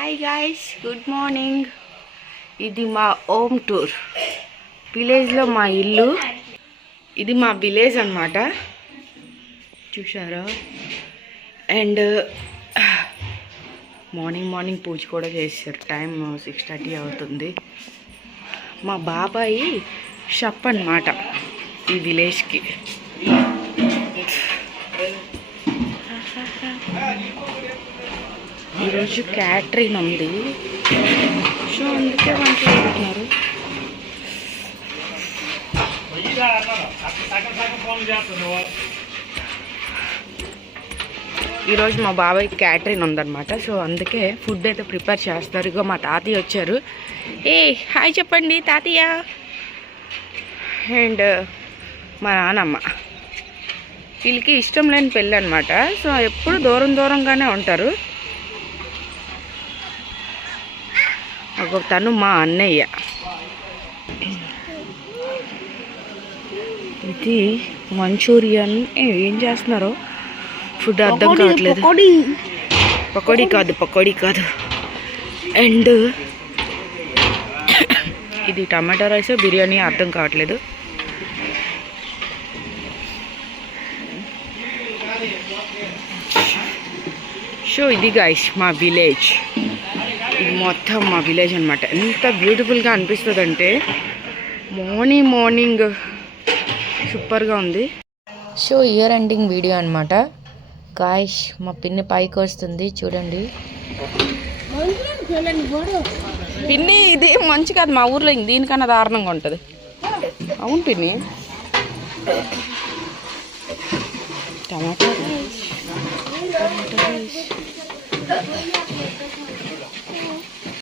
Hi guys, good morning. ఇది మా home tour. విలేజ్లో మా ఇల్లు. ఇది మా విలేజ్ అన్నమాట, చూసారా. అండ్ మార్నింగ్ పూజ కూడా చేశారు. టైం 6:30 అవుతుంది. మా బాబాయి షప్ అన్నమాట ఈ విలేజ్కి. ఈరోజు క్యాటరింగ్ ఉంది, సో అందుకే వంటలు పెడుతున్నారు. ఈరోజు మా బాబాయ్ క్యాటరింగ్ ఉందన్నమాట, సో అందుకే ఫుడ్ అయితే ప్రిపేర్ చేస్తారు. ఇగో మా తాతయ్య వచ్చారు. హాయ్ చెప్పండి తాతయ్య. అండ్ మా నాన్నమ్మ. వీళ్ళకి ఇష్టం లేని పెళ్ళి అనమాట, సో ఎప్పుడు దూరంగానే ఉంటారు. తను మా అన్నయ్య. ఇది మంచూరియన్. ఏం చేస్తున్నారో ఫుడ్ అర్థం కావట్లేదు. పకోడీ కాదు. అండ్ ఇది టమాటో రైస్, బిర్యానీ అర్థం కావట్లేదు. సో ఇది గాయ్స్ మా విలేజ్. ఇది మొత్తం మా విలేజ్ అనమాట. ఎంత బ్యూటిఫుల్గా అనిపిస్తుంది అంటే మార్నింగ్ సూపర్గా ఉంది. సో ఇయర్ ఎండింగ్ వీడియో అనమాట గాయ్స్. మా పిన్ని పైకి వస్తుంది చూడండి. పిన్ని ఇది మంచి కాదు, మా ఊర్లో దీనికన్నా దారుణంగా ఉంటుంది. అవును పిన్ని. Tomato rice.